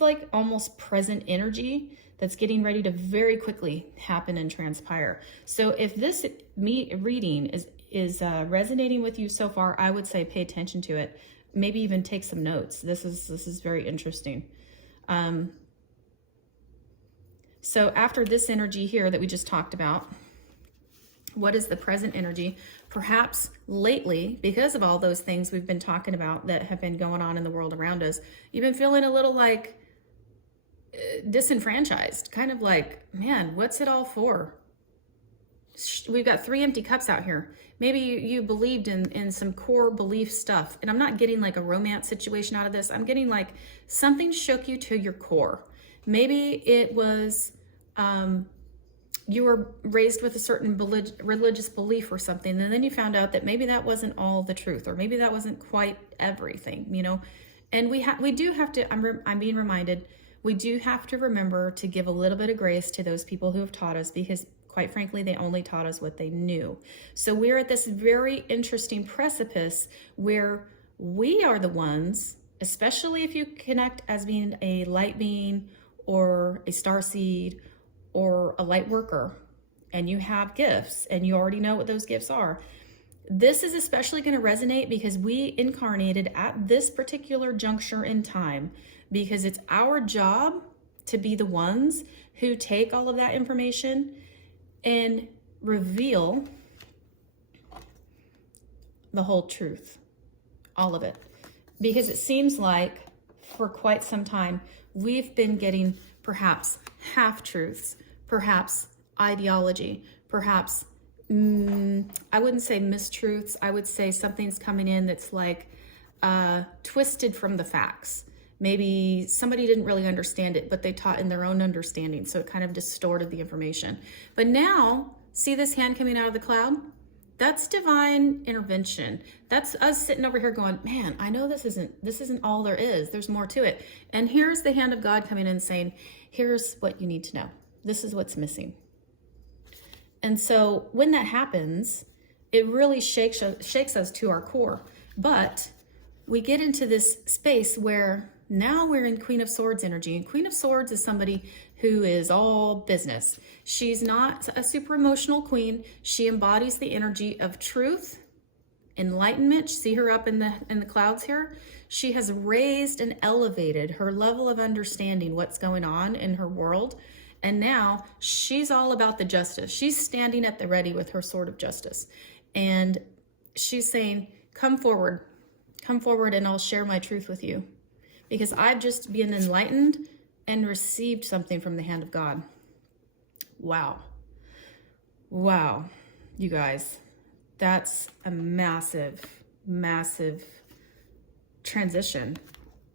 like almost present energy that's getting ready to very quickly happen and transpire. So if this reading is resonating with you so far, I would say pay attention to it. Maybe even take some notes. This is very interesting. So after this energy here that we just talked about, what is the present energy? Perhaps lately, because of all those things we've been talking about that have been going on in the world around us, you've been feeling a little like disenfranchised, kind of like, man, what's it all for? We've got 3 empty cups out here. Maybe you believed in some core belief stuff. And I'm not getting like a romance situation out of this. I'm getting like something shook you to your core. Maybe it was you were raised with a certain religious belief or something, and then you found out that maybe that wasn't all the truth, or maybe that wasn't quite everything, you know. And we do have to, I'm being reminded, we do have to remember to give a little bit of grace to those people who have taught us, because quite frankly, they only taught us what they knew. So we're at this very interesting precipice where we are the ones, especially if you connect as being a light being or a star seed or a light worker, and you have gifts and you already know what those gifts are. This is especially going to resonate because we incarnated at this particular juncture in time, because it's our job to be the ones who take all of that information and reveal the whole truth, all of it. Because it seems like for quite some time, we've been getting perhaps half-truths, perhaps ideology, perhaps, I wouldn't say mistruths, I would say something's coming in that's like twisted from the facts. Maybe somebody didn't really understand it, but they taught in their own understanding, so it kind of distorted the information. But now, see this hand coming out of the cloud? That's divine intervention. That's us sitting over here going, man, I know this isn't all there is. There's more to it. And here's the hand of God coming in saying, here's what you need to know. This is what's missing. And so when that happens, it really shakes us to our core. But we get into this space where now we're in Queen of Swords energy. And Queen of Swords is somebody who is all business. She's not a super emotional queen. She embodies the energy of truth, enlightenment. See her up in the clouds here? She has raised and elevated her level of understanding what's going on in her world. And now she's all about the justice. She's standing at the ready with her sword of justice. And she's saying, come forward and I'll share my truth with you. Because I've just been enlightened and received something from the hand of God. Wow. Wow. You guys, that's a massive, massive transition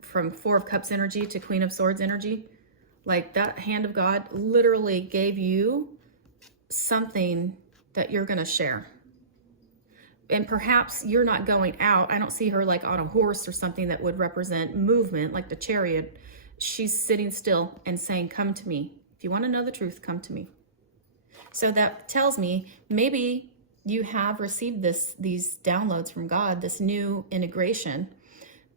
from 4 of Cups energy to Queen of Swords energy. Like that hand of God literally gave you something that you're going to share. And perhaps you're not going out. I don't see her like on a horse or something that would represent movement, like the chariot. She's sitting still and saying, come to me. If you want to know the truth, come to me. So that tells me maybe you have received these downloads from God, this new integration,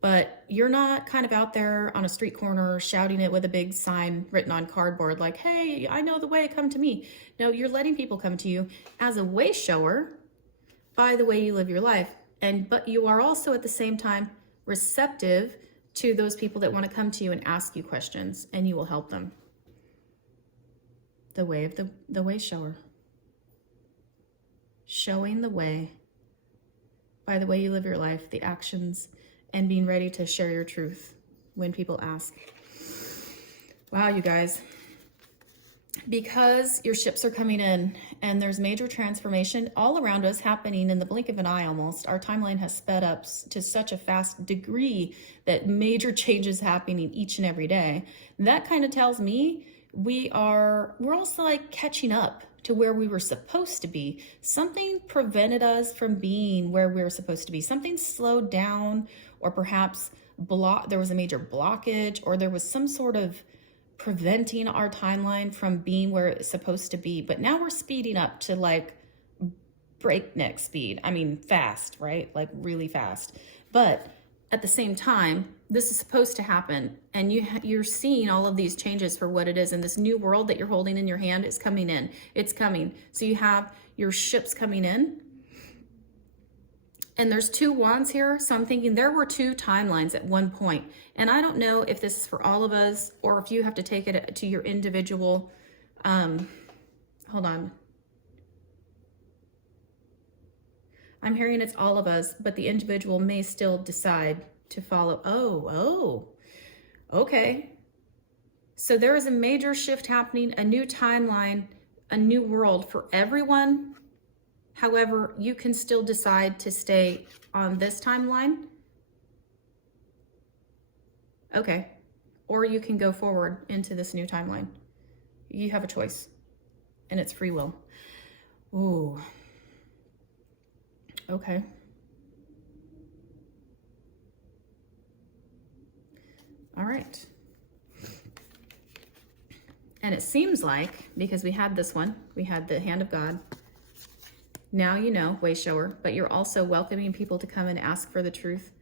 but you're not kind of out there on a street corner shouting it with a big sign written on cardboard like, hey, I know the way, come to me. No, you're letting people come to you as a way shower by the way you live your life. But you are also at the same time receptive to those people that want to come to you and ask you questions, and you will help them. The way of the way shower. Showing the way by the way you live your life, the actions, and being ready to share your truth when people ask. Wow, you guys. Because your ships are coming in and there's major transformation all around us happening in the blink of an eye almost. Our timeline has sped up to such a fast degree that major changes happening each and every day. That kind of tells me we're also like catching up to where we were supposed to be. Something prevented us from being where we were supposed to be. Something slowed down, or perhaps there was a major blockage, or there was some sort of preventing our timeline from being where it's supposed to be. But now we're speeding up to like breakneck speed. I mean, fast, right? Like really fast. But at the same time, this is supposed to happen, and you're seeing all of these changes for what it is, and this new world that you're holding in your hand is coming in. It's coming. So you have your ships coming in, and there's 2 wands here. So I'm thinking there were 2 timelines at one point, and I don't know if this is for all of us or if you have to take it to your individual. Hold on. I'm hearing it's all of us, but the individual may still decide to follow. Oh, okay. So there is a major shift happening, a new timeline, a new world for everyone. However, you can still decide to stay on this timeline. Okay. Or you can go forward into this new timeline. You have a choice, and it's free will. Ooh. Okay. All right. And it seems like, because we had this one, we had the hand of God. Now you know, way shower, but you're also welcoming people to come and ask for the truth.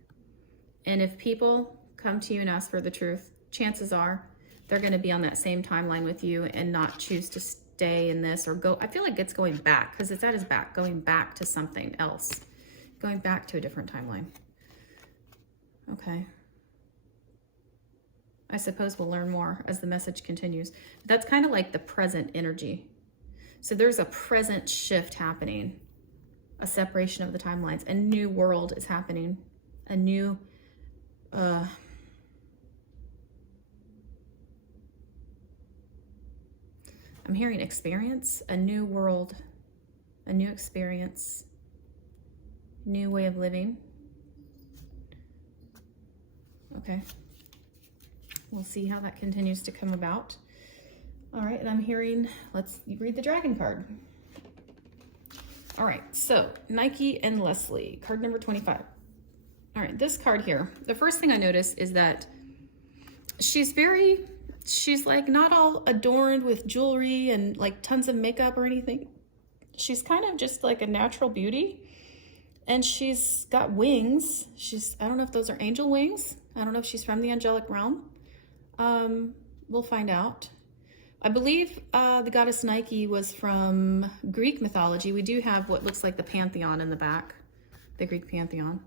And if people come to you and ask for the truth, chances are they're going to be on that same timeline with you and not choose to stay in this or go. I feel like it's going back, because it's at his back, going back to something else, going back to a different timeline. Okay. I suppose we'll learn more as the message continues. But that's kind of like the present energy. So there's a present shift happening, a separation of the timelines. A new world is happening. A new, I'm hearing experience, a new world, a new experience, new way of living. Okay. We'll see how that continues to come about. All right, and I'm hearing, let's read the dragon card. All right, so Nike and Leslie, card number 25. All right, this card here, the first thing I notice is that she's like not all adorned with jewelry and like tons of makeup or anything. She's kind of just like a natural beauty, and she's got wings. I don't know if those are angel wings. I don't know if she's from the angelic realm. We'll find out. I believe the goddess Nike was from Greek mythology. We do have what looks like the pantheon in the back, the Greek pantheon.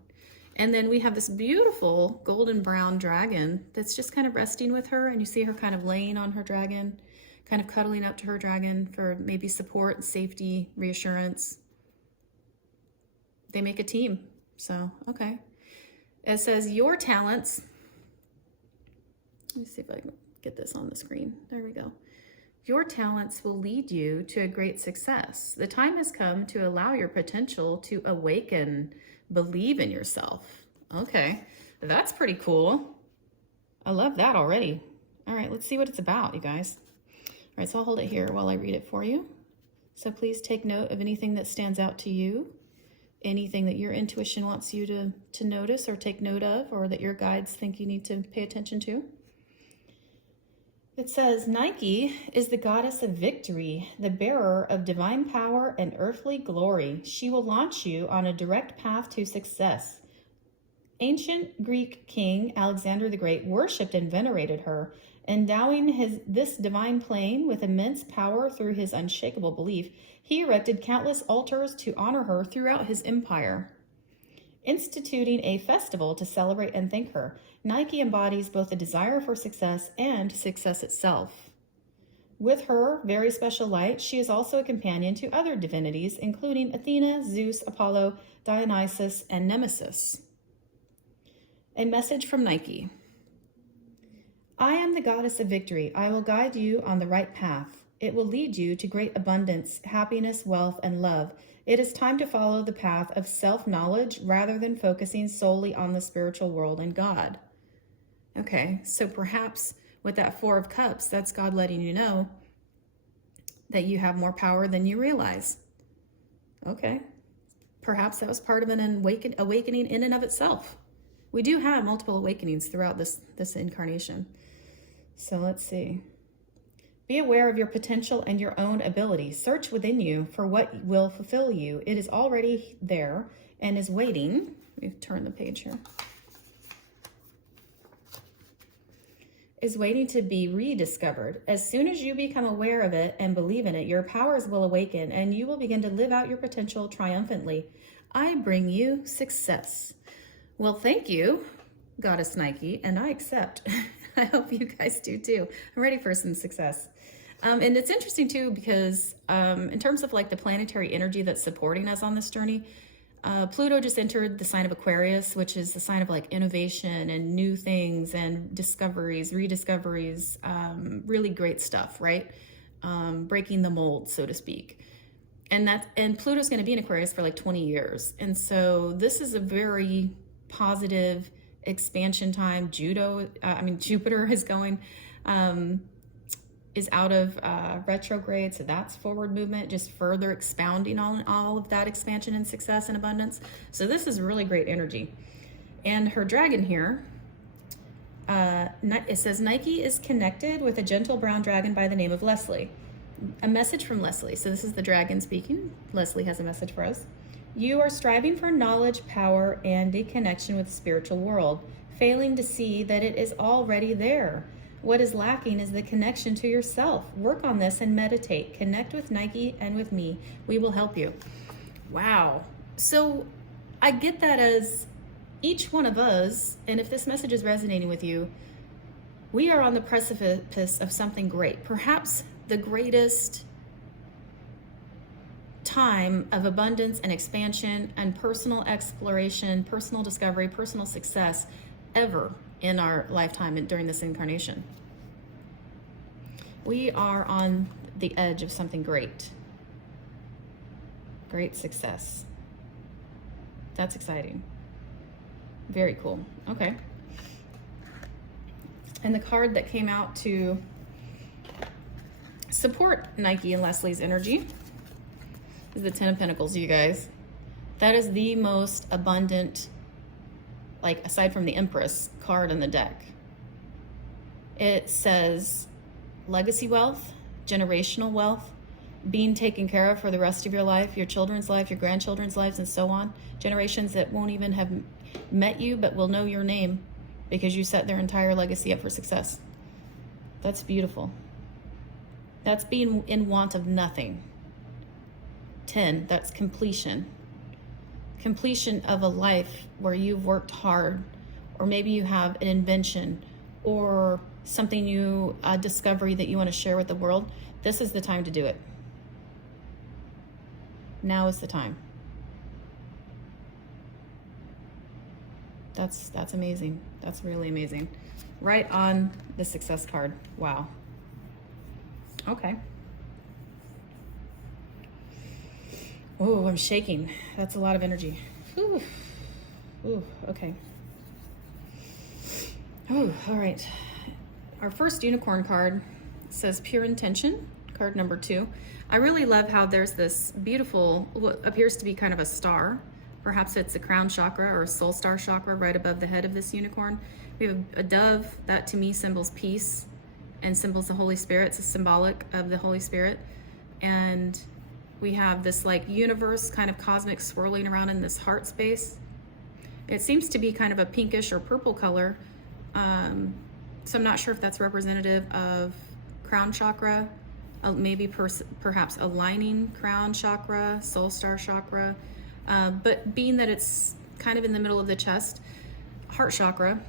And then we have this beautiful golden brown dragon that's just kind of resting with her, and you see her kind of laying on her dragon, kind of cuddling up to her dragon for maybe support, safety, reassurance. They make a team. So, okay. It says your talents. Let me see if I can get this on the screen. There we go. Your talents will lead you to a great success. The time has come to allow your potential to awaken. Believe in yourself. Okay, that's pretty cool. I love that already. All right, let's see what it's about, you guys. All right, so I'll hold it here while I read it for you. So please take note of anything that stands out to you, anything that your intuition wants you to notice or take note of, or that your guides think you need to pay attention to. It says, Nike is the goddess of victory, the bearer of divine power and earthly glory. She will launch you on a direct path to success. Ancient Greek king Alexander the Great worshipped and venerated her, endowing this divine plane with immense power through his unshakable belief. He erected countless altars to honor her throughout his empire, instituting a festival to celebrate and thank her. Nike embodies both a desire for success and success itself. With her very special light, she is also a companion to other divinities, including Athena, Zeus, Apollo, Dionysus, and Nemesis. A message from Nike. I am the goddess of victory. I will guide you on the right path. It will lead you to great abundance, happiness, wealth, and love. It is time to follow the path of self-knowledge rather than focusing solely on the spiritual world and God. Okay, so perhaps with that Four of Cups, that's God letting you know that you have more power than you realize. Okay, perhaps that was part of an awakening in and of itself. We do have multiple awakenings throughout this incarnation. So let's see. Be aware of your potential and your own ability. Search within you for what will fulfill you. It is already there and is waiting. Let me turn the page here. is waiting to be rediscovered. As soon as you become aware of it and believe in it, your powers will awaken and you will begin to live out your potential triumphantly. I bring you success. Well, thank you, Goddess Nike, and I accept. I hope you guys do too. I'm ready for some success. And it's interesting too, because in terms of like the planetary energy that's supporting us on this journey, Pluto just entered the sign of Aquarius, which is the sign of like innovation and new things and discoveries, rediscoveries, really great stuff, right? Breaking the mold, so to speak. And Pluto's going to be in Aquarius for like 20 years. And so this is a very positive expansion time. Jupiter is going, is out of retrograde, so that's forward movement, just further expounding on all of that expansion and success and abundance. So this is really great energy. And her dragon here, it says Nike is connected with a gentle brown dragon by the name of Leslie. A message from Leslie. So this is the dragon speaking. Leslie has a message for us. You are striving for knowledge, power, and a connection with the spiritual world, failing to see that it is already there. What is lacking is the connection to yourself. Work on this and meditate. Connect with Nike and with me. We will help you. Wow. So I get that as each one of us, and if this message is resonating with you, we are on the precipice of something great. Perhaps the greatest time of abundance and expansion and personal exploration, personal discovery, personal success ever in our lifetime and during this incarnation. We are on the edge of something great. Great success. That's exciting. Very cool. Okay. And the card that came out to support Nike and Leslie's energy is the Ten of Pentacles, you guys. That is the most abundant, like aside from the Empress card in the deck. It says legacy wealth, generational wealth, being taken care of for the rest of your life, your children's life, your grandchildren's lives, and so on. Generations that won't even have met you but will know your name because you set their entire legacy up for success. That's beautiful. That's being in want of nothing. 10, that's completion. Completion of a life where you've worked hard, or maybe you have an invention or something a discovery that you want to share with the world. This is the time to do it. Now is the time. That's amazing. That's really amazing. Right on the success card. Wow. Okay. Oh, I'm shaking. That's a lot of energy. Ooh. Ooh, okay. Oh, all right. Our first unicorn card says Pure Intention, card number 2. I really love how there's this beautiful, what appears to be kind of a star. Perhaps it's a crown chakra or a soul star chakra right above the head of this unicorn. We have a dove that to me symbols peace and symbols the Holy Spirit. It's a symbolic of the Holy Spirit. And we have this like universe kind of cosmic swirling around in this heart space. It seems to be kind of a pinkish or purple color. So I'm not sure if that's representative of crown chakra, maybe perhaps aligning crown chakra, soul star chakra. But being that it's kind of in the middle of the chest, heart chakra,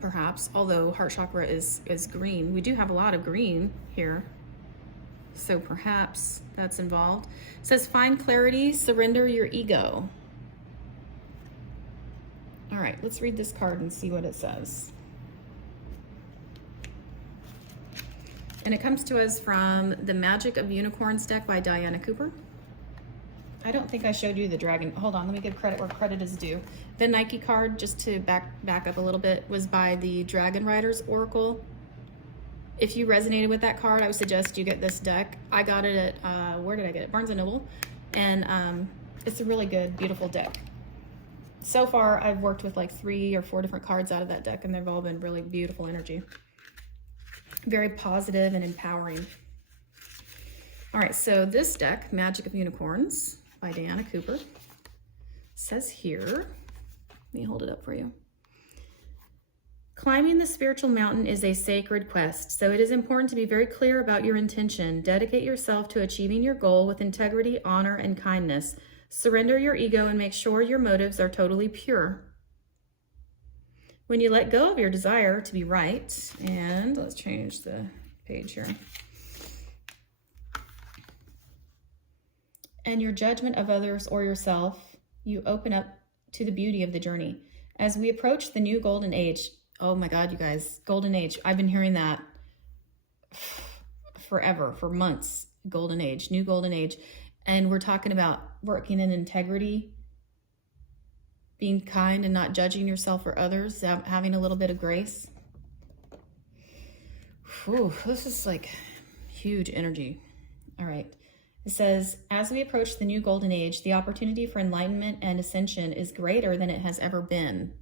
perhaps, although heart chakra is green. We do have a lot of green here. So perhaps that's involved. It says, find clarity, surrender your ego. All right, let's read this card and see what it says. And it comes to us from the Magic of Unicorns deck by Diana Cooper. I don't think I showed you the dragon. Hold on, let me give credit where credit is due. The Nike card, just to back up a little bit, was by the Dragon Riders Oracle. If you resonated with that card, I would suggest you get this deck. I got it at, where did I get it? Barnes & Noble. And it's a really good, beautiful deck. So far, I've worked with like 3 or 4 different cards out of that deck, and they've all been really beautiful energy. Very positive and empowering. All right, so this deck, Magic of Unicorns by Diana Cooper, says here, let me hold it up for you. Climbing the spiritual mountain is a sacred quest, so it is important to be very clear about your intention. Dedicate yourself to achieving your goal with integrity, honor, and kindness. Surrender your ego and make sure your motives are totally pure. When you let go of your desire to be right, and let's change the page here, and your judgment of others or yourself, you open up to the beauty of the journey. As we approach the new golden age, oh my God, you guys, golden age. I've been hearing that forever, for months. Golden age, new golden age. And we're talking about working in integrity, being kind and not judging yourself or others, having a little bit of grace. Whew, this is like huge energy. All right. It says, as we approach the new golden age, the opportunity for enlightenment and ascension is greater than it has ever been.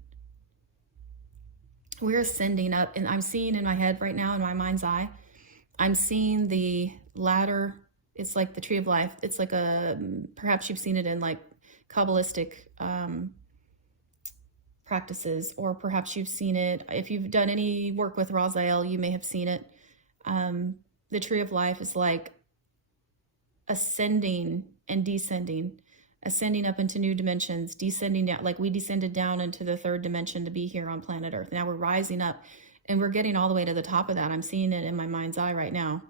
We're ascending up, and I'm seeing in my head right now, in my mind's eye, I'm seeing the ladder. It's like the tree of life. It's like perhaps you've seen it in like Kabbalistic practices, or perhaps you've seen it, if you've done any work with Raziel, you may have seen it. The tree of life is like ascending and descending, ascending up into new dimensions, descending down, like we descended down into the third dimension to be here on planet Earth. Now we're rising up and we're getting all the way to the top of that. I'm seeing it in my mind's eye right now.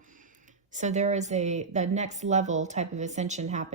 So there is the next level type of ascension happening.